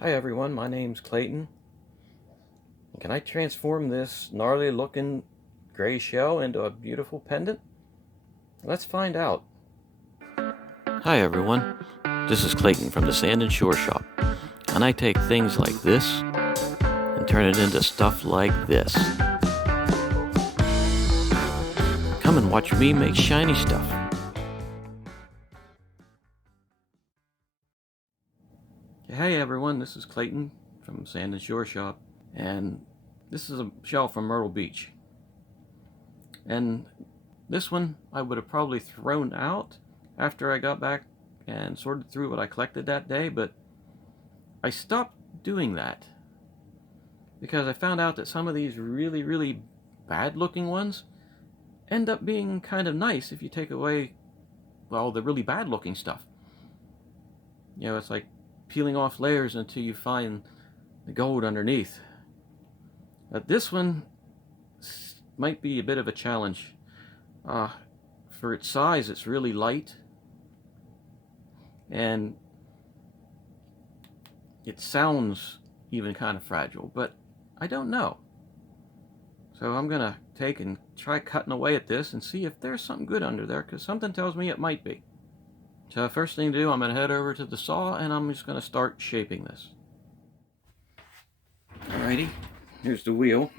Hi everyone, my name's Clayton. Can I transform this gnarly looking gray shell into a beautiful pendant? Let's find out. Hi everyone, this is Clayton from the Sand and Shore Shop, and I take things like this and turn it into stuff like this. Come and watch me make shiny stuff. Hey everyone, this is Clayton from Sand and Shore Shop, and this is a shell from Myrtle Beach. And this one I would have probably thrown out after I got back and sorted through what I collected that day, but I stopped doing that because I found out that some of these really bad looking ones end up being kind of nice if you take away, well, the really bad looking stuff. You know, it's like peeling off layers until you find the gold underneath. But this one might be a bit of a challenge. For its size, it's really light, and it sounds even kind of fragile, but I don't know. So I'm gonna take and try cutting away at this and see if there's something good under there, because something tells me it might be. So first thing to do, I'm gonna head over to the saw and I'm just gonna start shaping this. Alrighty, here's the wheel.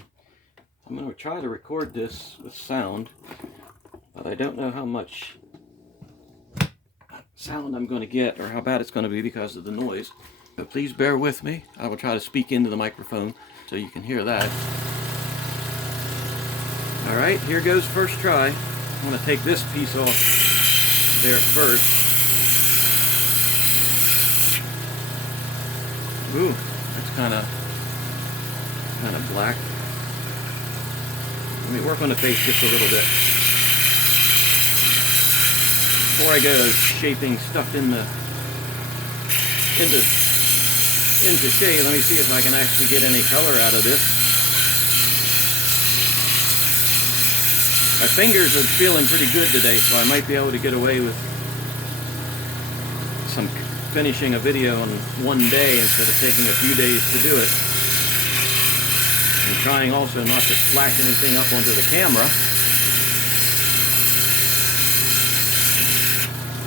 I'm gonna try to record this with sound, but I don't know how much sound I'm going to get or how bad it's going to be because of the noise. But please bear with me. I will try to speak into the microphone so you can hear that. Alright, here goes first try. I'm going to take this piece off there first. Ooh, that's kind of black. Let me work on the face just a little bit. Before I go shaping stuff into shape, let me see if I can actually get any color out of this. My fingers are feeling pretty good today, so I might be able to get away with finishing a video in one day instead of taking a few days to do it. I'm trying also not to splash anything up onto the camera.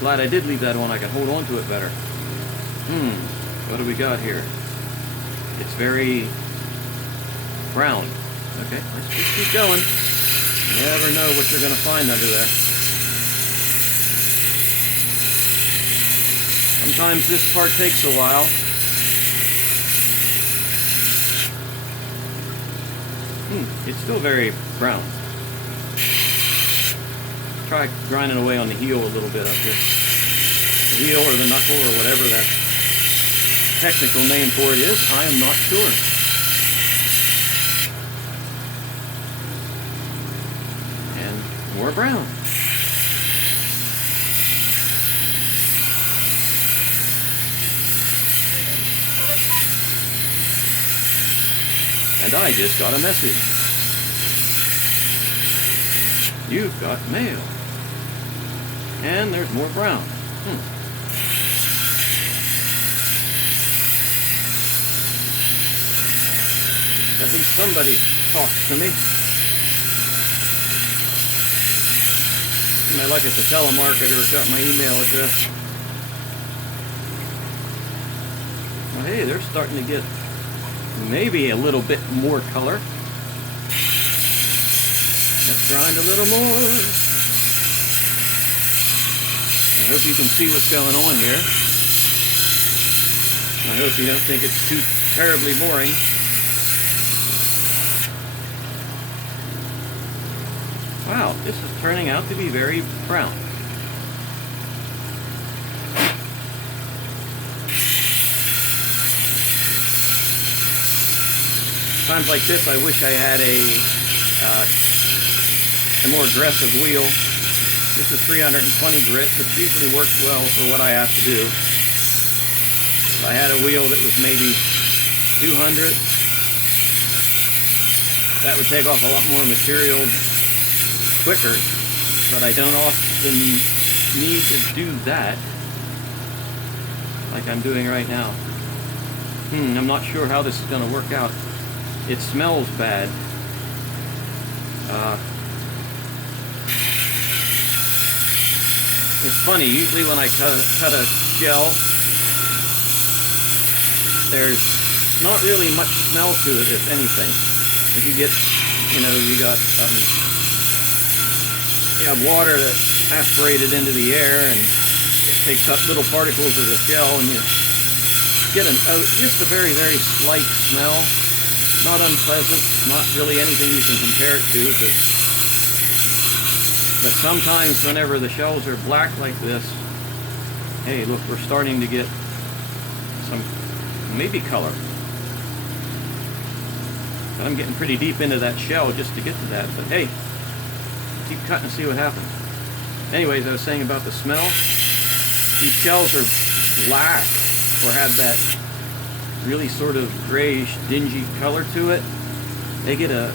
Glad I did leave that on. I can hold on to it better. What do we got here? It's very brown. Okay, let's just keep going. You never know what you're going to find under there. Sometimes this part takes a while. It's still very brown. Try grinding away on the heel a little bit up here. The heel or the knuckle or whatever that technical name for it is, I am not sure. And more brown. And I just got a message. You've got mail. And there's more brown. At least somebody talks to me. My luck at the telemarketer got my email address. Well, hey, they're starting to get maybe a little bit more color. Let's grind a little more. I hope you can see what's going on here. I hope you don't think it's too terribly boring. Wow, this is turning out to be very brown. Times like this, I wish I had a more aggressive wheel. This is 320 grit, which usually works well for what I have to do. If I had a wheel that was maybe 200, that would take off a lot more material quicker, but I don't often need to do that like I'm doing right now. I'm not sure how this is going to work out. It smells bad. It's funny, usually when I cut a shell, there's not really much smell to it, if anything. If you get, you have water that's aspirated into the air and it takes up little particles of the shell, and you get just a very, very slight smell. Not unpleasant, not really anything you can compare it to, but sometimes whenever the shells are black like this, hey, look, we're starting to get some maybe color. But I'm getting pretty deep into that shell just to get to that, but hey, keep cutting and see what happens. Anyways, I was saying about the smell. These shells are black or have that really sort of grayish, dingy color to it. They get a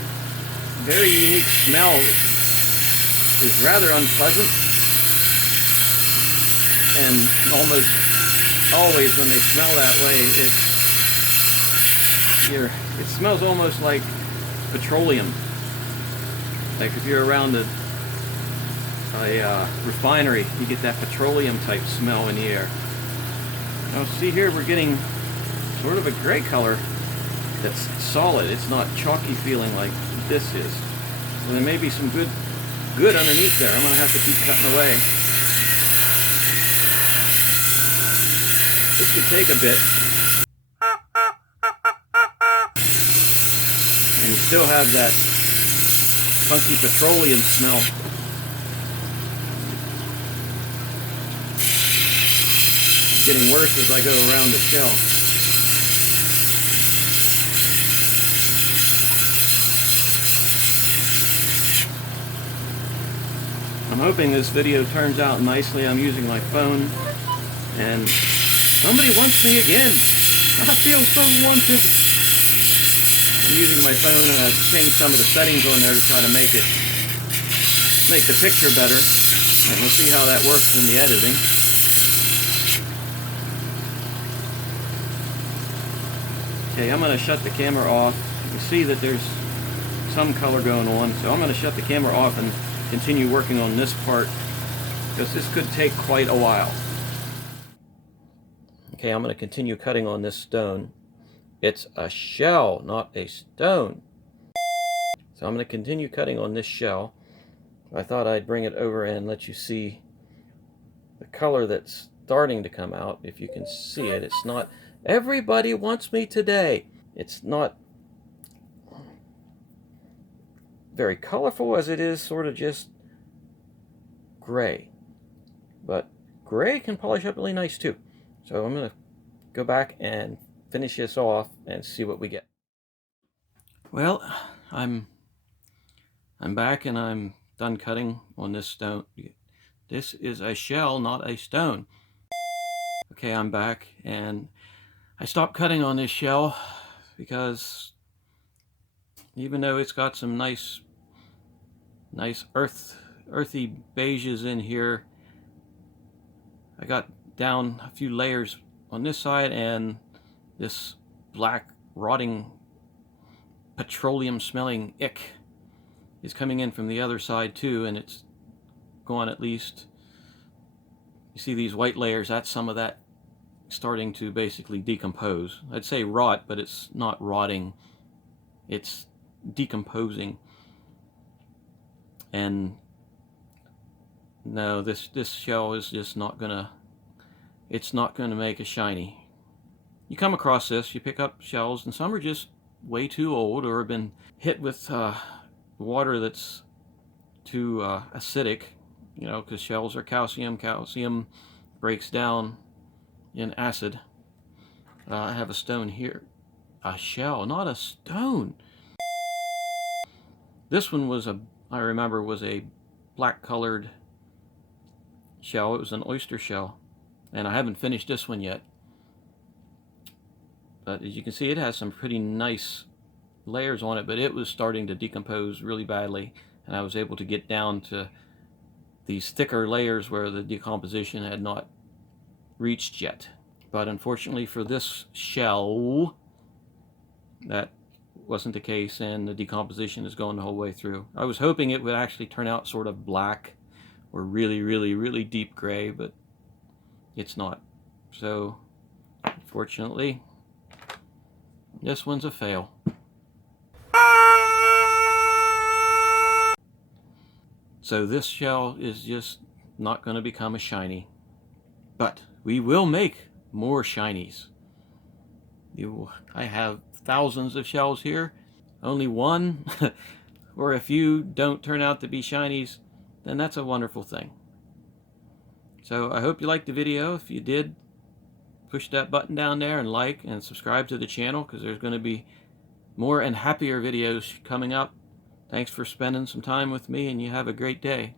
very unique smell that is rather unpleasant, and almost always when they smell that way, it smells almost like petroleum. Like if you're around a refinery, you get that petroleum type smell in the air. Now see here, we're getting sort of a gray color that's solid. It's not chalky feeling like this is. So there may be some good underneath there. I'm going to have to keep cutting away. This could take a bit. And you still have that funky petroleum smell. It's getting worse as I go around the shell. I'm hoping this video turns out nicely. I'm using my phone, and somebody wants me again. I feel so wanted. I'm using my phone, and I've changed some of the settings on there to try to make the picture better. And we'll see how that works in the editing. Okay, I'm going to shut the camera off. You can see that there's some color going on, so I'm going to shut the camera off and continue working on this part, because this could take quite a while. Okay, I'm going to continue cutting on this stone. It's a shell, not a stone. So I'm going to continue cutting on this shell. I thought I'd bring it over and let you see the color that's starting to come out. If you can see it, it's not, everybody wants me today. It's not very colorful as it is sort of just gray, but gray can polish up really nice too. So I'm going to go back and finish this off and see what we get. Well, I'm back and I'm done cutting on this stone. This is a shell, not a stone. Okay, I'm back, and I stopped cutting on this shell because even though it's got some nice earthy beiges in here, I got down a few layers on this side, and this black rotting petroleum smelling ick is coming in from the other side too, and it's gone at least, you see these white layers, that's some of that starting to basically decompose. I'd say rot, but it's not rotting, it's decomposing. And no, this shell is just not gonna, it's not gonna make a shiny. You come across this, you pick up shells, and some are just way too old or have been hit with water that's too acidic, you know, because shells are calcium. Calcium breaks down in acid. I have a stone here. A shell, not a stone. This one was I remember was a black colored shell. It was an oyster shell, and I haven't finished this one yet. But as you can see, it has some pretty nice layers on it, but it was starting to decompose really badly, and I was able to get down to these thicker layers where the decomposition had not reached yet. But unfortunately for this shell, that wasn't the case, and the decomposition is going the whole way through. I was hoping it would actually turn out sort of black or really, really, really deep gray, but it's not. So, unfortunately, this one's a fail. So this shell is just not going to become a shiny. But we will make more shinies. I have thousands of shells here. Only one or a few don't turn out to be shinies, then that's a wonderful thing. So I hope you liked the video. If you did, push that button down there and like and subscribe to the channel, because there's going to be more and happier videos coming up. Thanks for spending some time with me, and you have a great day.